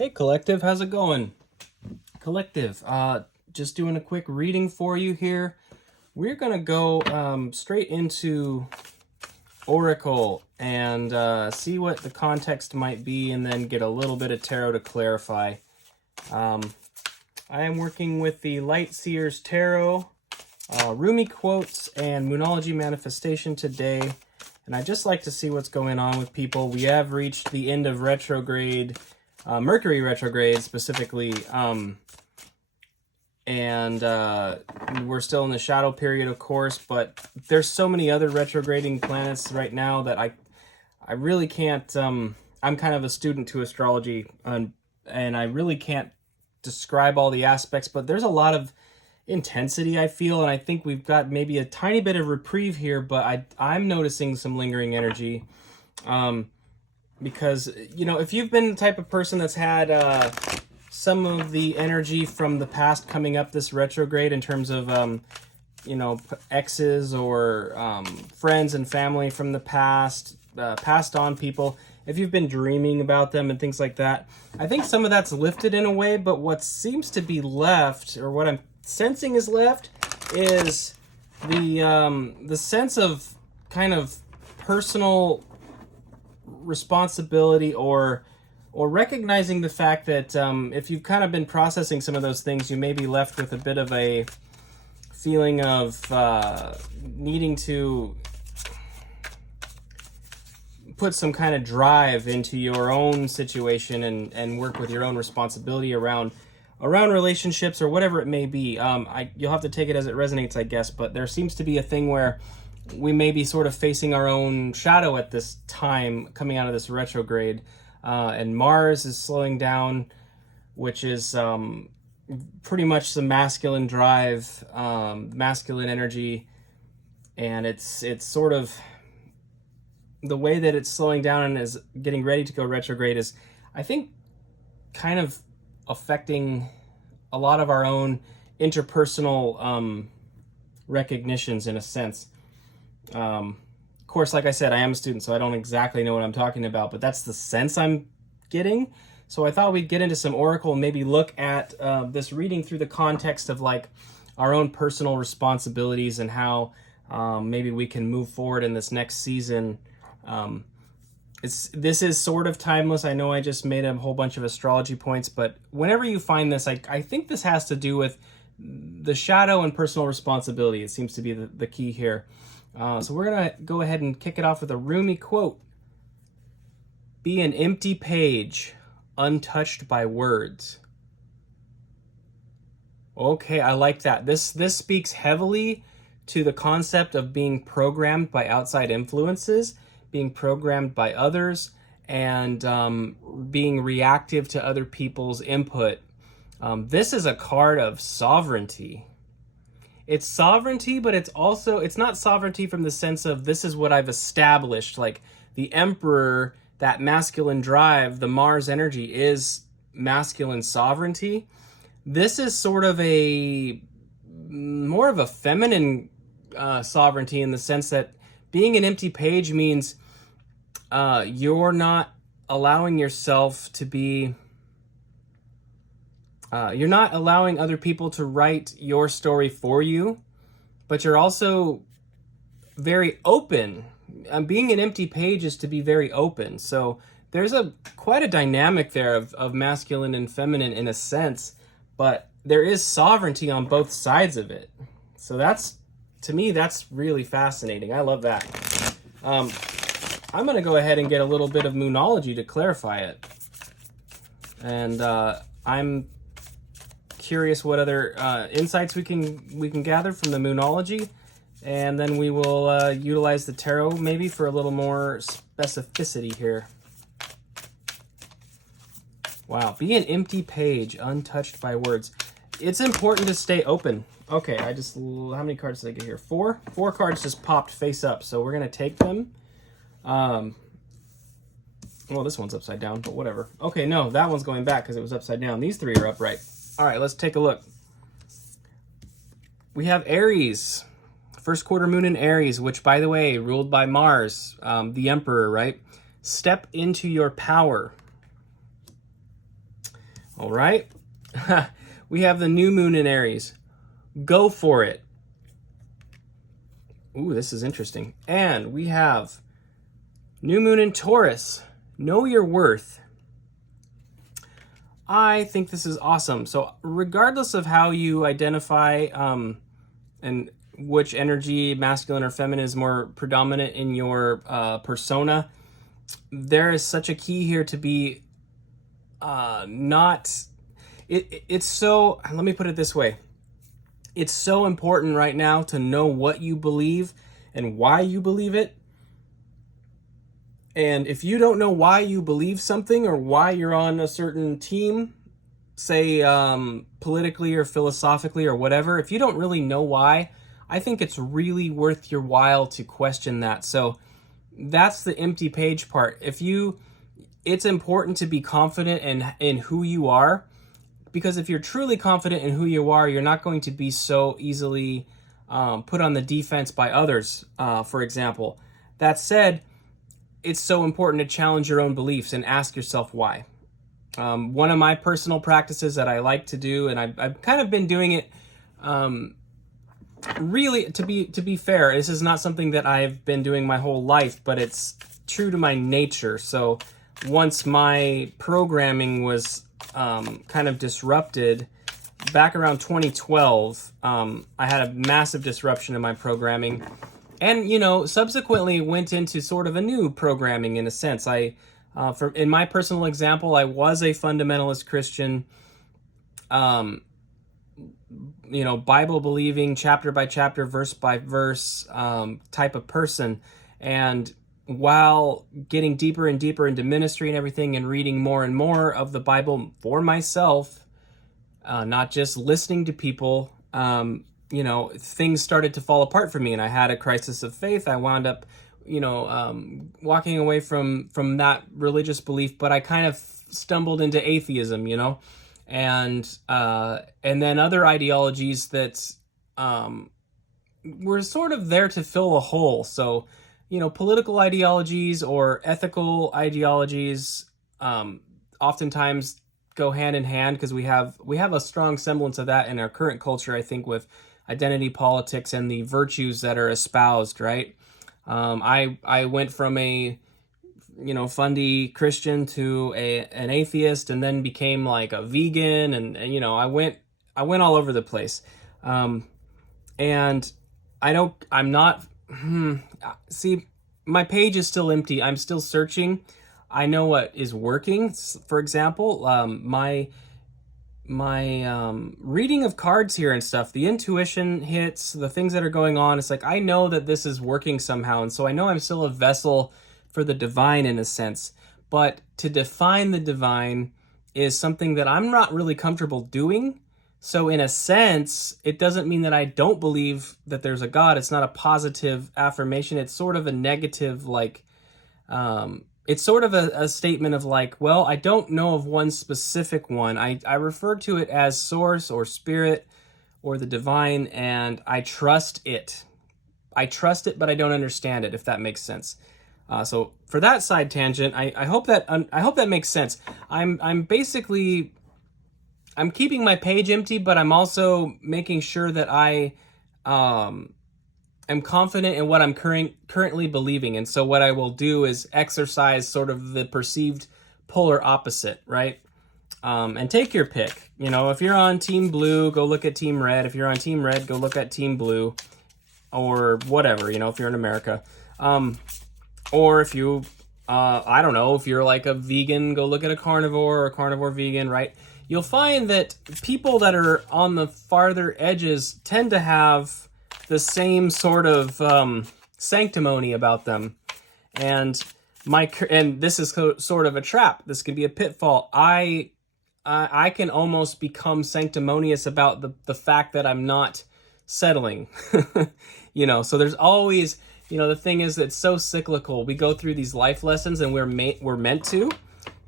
Hey Collective, how's it going? Collective, just doing a quick reading for you here. We're gonna go straight into Oracle and see what the context might be, and then get a little bit of tarot to clarify. I am working with the Light Seers Tarot, Rumi Quotes, and Moonology Manifestation today. And I just like to see what's going on with people. We have reached the end of retrograde, Mercury retrograde specifically, and we're still in the shadow period, of course, but there's so many other retrograding planets right now that I really can't, I'm kind of a student to astrology, and I really can't describe all the aspects, but there's a lot of intensity, I feel, and I think we've got maybe a tiny bit of reprieve here, but I'm noticing some lingering energy, because, you know, if you've been the type of person that's had some of the energy from the past coming up this retrograde in terms of, you know, exes or friends and family from the past, passed on people, if you've been dreaming about them and things like that, I think some of that's lifted in a way, but what seems to be left, or what I'm sensing is left, is the sense of kind of personal responsibility, or recognizing the fact that if you've kind of been processing some of those things, you may be left with a bit of a feeling of needing to put some kind of drive into your own situation and work with your own responsibility around relationships or whatever it may be. You'll have to take it as it resonates, I guess, but there seems to be a thing where we may be sort of facing our own shadow at this time coming out of this retrograde, and Mars is slowing down, which is pretty much the masculine drive, masculine energy, and it's sort of the way that it's slowing down and is getting ready to go retrograde is, I think, kind of affecting a lot of our own interpersonal recognitions in a sense. Of course, like I said, I am a student, so I don't exactly know what I'm talking about, but that's the sense I'm getting. So I thought we'd get into some Oracle and maybe look at this reading through the context of like our own personal responsibilities and how maybe we can move forward in this next season. This is sort of timeless. I know I just made a whole bunch of astrology points, but whenever you find this, I think this has to do with the shadow and personal responsibility. It seems to be the key here. So we're going to go ahead and kick it off with a Rumi quote. Be an empty page, untouched by words. Okay, I like that. This speaks heavily to the concept of being programmed by outside influences, being programmed by others, and being reactive to other people's input. This is a card of sovereignty. It's sovereignty, but it's not sovereignty from the sense of this is what I've established. Like the Emperor, that masculine drive, the Mars energy is masculine sovereignty. This is sort of more of a feminine sovereignty, in the sense that being an empty page means you're not allowing yourself to be, you're not allowing other people to write your story for you, but you're also very open. Being an empty page is to be very open. So there's quite a dynamic there of masculine and feminine in a sense, but there is sovereignty on both sides of it. So to me, that's really fascinating. I love that. I'm going to go ahead and get a little bit of Moonology to clarify it. And I'm curious what other insights we can gather from the Moonology, and then we will utilize the tarot maybe for a little more specificity here. Wow, be an empty page, untouched by words. It's important to stay open. Okay, how many cards did I get here? Four cards just popped face up, so we're gonna take them. Well, this one's upside down, but whatever. Okay, no, that one's going back because it was upside down. These three are upright. All right, let's take a look. We have Aries, first quarter moon in Aries, which, by the way, ruled by Mars, the Emperor, right? Step into your power. All right. We have the new moon in Aries. Go for it. Ooh, this is interesting. And we have new moon in Taurus. Know your worth. I think this is awesome. So regardless of how you identify and which energy, masculine or feminine, is more predominant in your persona, there is such a key here to be not... It's so... Let me put it this way. It's so important right now to know what you believe and why you believe it. And if you don't know why you believe something or why you're on a certain team, say politically or philosophically or whatever, if you don't really know why, I think it's really worth your while to question that. So that's the empty page part. It's important to be confident in who you are, because if you're truly confident in who you are, you're not going to be so easily put on the defense by others, for example. That said, it's so important to challenge your own beliefs and ask yourself why. One of my personal practices that I like to do, and I've kind of been doing it, really, to be fair, this is not something that I've been doing my whole life, but it's true to my nature. So once my programming was kind of disrupted, back around 2012, I had a massive disruption in my programming. And, subsequently went into sort of a new programming in a sense. In my personal example, I was a fundamentalist Christian, Bible believing, chapter by chapter, verse by verse type of person. And while getting deeper and deeper into ministry and everything and reading more and more of the Bible for myself, not just listening to people, things started to fall apart for me, and I had a crisis of faith. I wound up, walking away from that religious belief, but I kind of stumbled into atheism, and then other ideologies that were sort of there to fill a hole. So, political ideologies or ethical ideologies oftentimes go hand in hand, because we have a strong semblance of that in our current culture, I think, with identity politics and the virtues that are espoused, right? I went from a fundy Christian to an atheist, and then became like a vegan, and I went all over the place. And I'm not see, my page is still empty. I'm still searching. I know what is working. For example, my reading of cards here and stuff, the intuition hits, the things that are going on, it's like I know that this is working somehow, and so I know I'm still a vessel for the divine in a sense. But to define the divine is something that I'm not really comfortable doing. So in a sense, it doesn't mean that I don't believe that there's a God. It's not a positive affirmation. It's sort of a negative, it's sort of a statement of well, I don't know of one specific one. I refer to it as source or spirit or the divine, and I trust it. I trust it, but I don't understand it, if that makes sense. So for that side tangent, I hope that makes sense. I'm basically, I'm keeping my page empty, but I'm also making sure that I am confident in what I'm currently believing. And so what I will do is exercise sort of the perceived polar opposite, right? And take your pick. If you're on Team Blue, go look at Team Red. If you're on Team Red, go look at Team Blue, or whatever, if you're in America. Or if you, I don't know, if you're like a vegan, go look at a carnivore or a carnivore vegan, right? You'll find that people that are on the farther edges tend to have the same sort of sanctimony about them. And this is sort of a trap. This can be a pitfall. I can almost become sanctimonious about the fact that I'm not settling. So there's always, the thing is that it's so cyclical. We go through these life lessons, and we're meant to.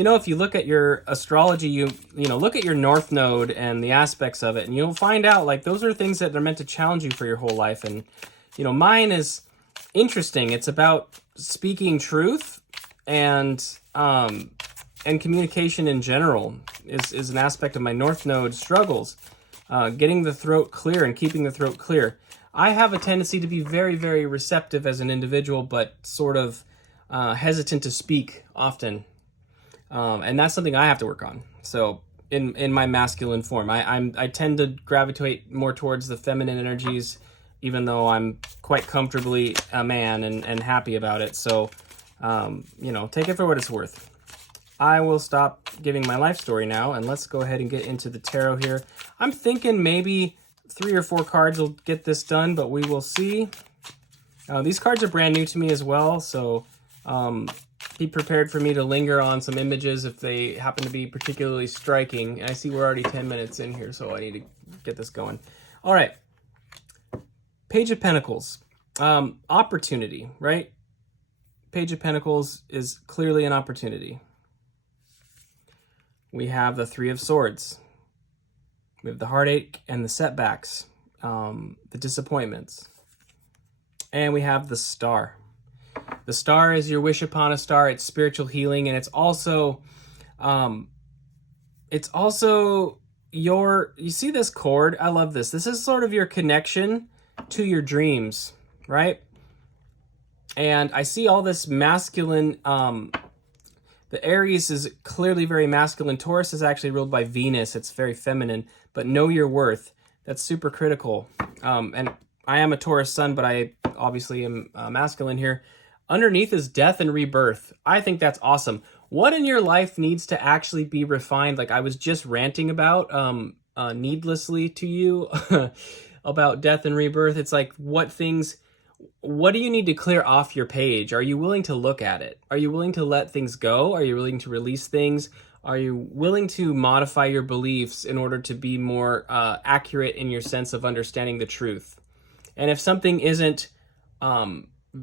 If you look at your astrology, you look at your North Node and the aspects of it, and you'll find out those are things that are meant to challenge you for your whole life. And mine is interesting. It's about speaking truth and and communication in general is an aspect of my North Node struggles. Getting the throat clear and keeping the throat clear. I have a tendency to be very, very receptive as an individual, but sort of hesitant to speak often. And that's something I have to work on. So in my masculine form, I tend to gravitate more towards the feminine energies, even though I'm quite comfortably a man and happy about it. So, take it for what it's worth. I will stop giving my life story now, and let's go ahead and get into the tarot here. I'm thinking maybe 3 or 4 cards will get this done, but we will see. These cards are brand new to me as well, so be prepared for me to linger on some images if they happen to be particularly striking. I see we're already 10 minutes in here, so I need to get this going. All right. Page of Pentacles. Opportunity, right? Page of Pentacles is clearly an opportunity. We have the 3 of Swords. We have the heartache and the setbacks, the disappointments. And we have the Star. The Star is your wish upon a star. It's spiritual healing, and it's also your, you see this cord? I love this. This is sort of your connection to your dreams, right? And I see all this masculine, the Aries is clearly very masculine. Taurus is actually ruled by Venus. It's very feminine, but know your worth. That's super critical. And I am a Taurus sun, but I obviously am masculine here. Underneath is death and rebirth. I think that's awesome. What in your life needs to actually be refined? Like I was just ranting about needlessly to you about death and rebirth. It's like what do you need to clear off your page? Are you willing to look at it? Are you willing to let things go? Are you willing to release things? Are you willing to modify your beliefs in order to be more accurate in your sense of understanding the truth? And if something isn't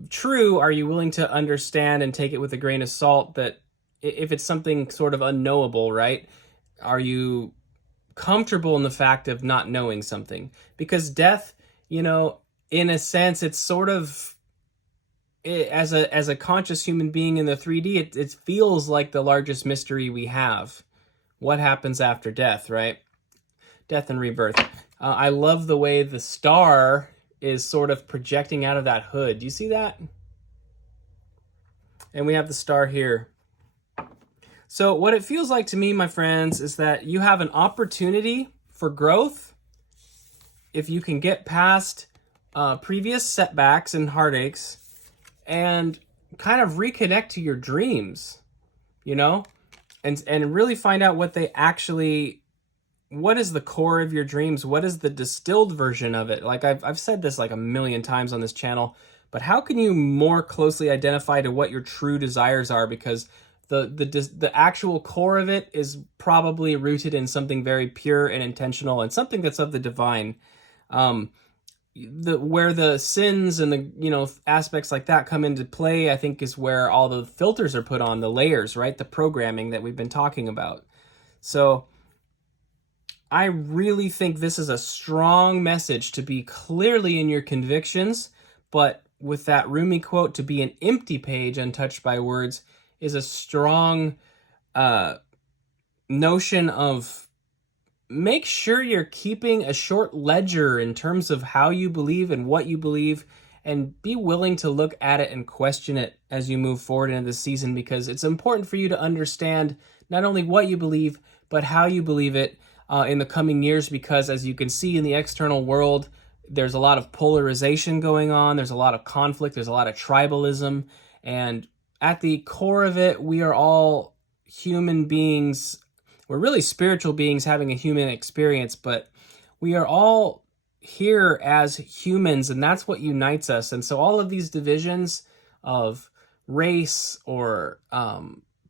true, are you willing to understand and take it with a grain of salt that if it's something sort of unknowable, right? Are you comfortable in the fact of not knowing something? Because death, in a sense, it's sort of, as a conscious human being in the 3D, it feels like the largest mystery we have. What happens after death, right? Death and rebirth. I love the way the Star is sort of projecting out of that hood. Do you see that? And we have the Star here. So what it feels like to me, my friends, is that you have an opportunity for growth if you can get past previous setbacks and heartaches and kind of reconnect to your dreams, and really find out what is the core of your dreams? What is the distilled version of it? Like I've said this like a million times on this channel, but how can you more closely identify to what your true desires are? Because the actual core of it is probably rooted in something very pure and intentional and something that's of the divine. Where the sins and the aspects like that come into play, I think is where all the filters are put on, the layers, right? The programming that we've been talking about. So I really think this is a strong message to be clearly in your convictions, but with that Rumi quote, to be an empty page untouched by words, is a strong notion of make sure you're keeping a short ledger in terms of how you believe and what you believe, and be willing to look at it and question it as you move forward into this season, because it's important for you to understand not only what you believe, but how you believe it in the coming years, because as you can see in the external world, there's a lot of polarization going on, there's a lot of conflict, there's a lot of tribalism, and at the core of it, we are all human beings. We're really spiritual beings having a human experience, but we are all here as humans, and that's what unites us. And so all of these divisions of race or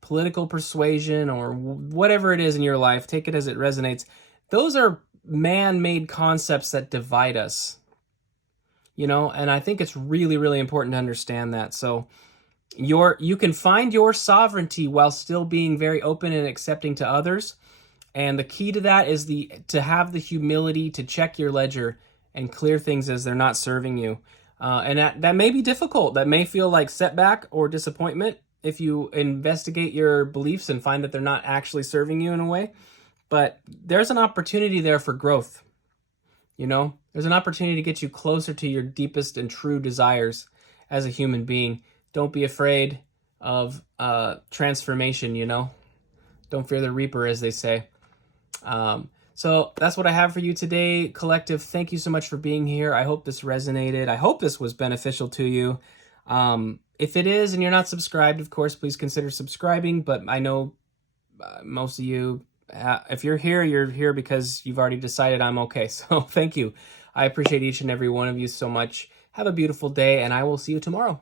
political persuasion or whatever it is in your life, take it as it resonates, those are man-made concepts that divide us, and I think it's really, really important to understand that. So you can find your sovereignty while still being very open and accepting to others. And the key to that is to have the humility to check your ledger and clear things as they're not serving you. And that may be difficult. That may feel like setback or disappointment if you investigate your beliefs and find that they're not actually serving you in a way. But there's an opportunity there for growth. You know, there's an opportunity to get you closer to your deepest and true desires as a human being. Don't be afraid of transformation, you know. Don't fear the reaper, as they say. So that's what I have for you today, Collective. Thank you so much for being here. I hope this resonated. I hope this was beneficial to you. If it is and you're not subscribed, of course, please consider subscribing. But I know most of you, if you're here because you've already decided I'm okay. So thank you. I appreciate each and every one of you so much. Have a beautiful day, and I will see you tomorrow.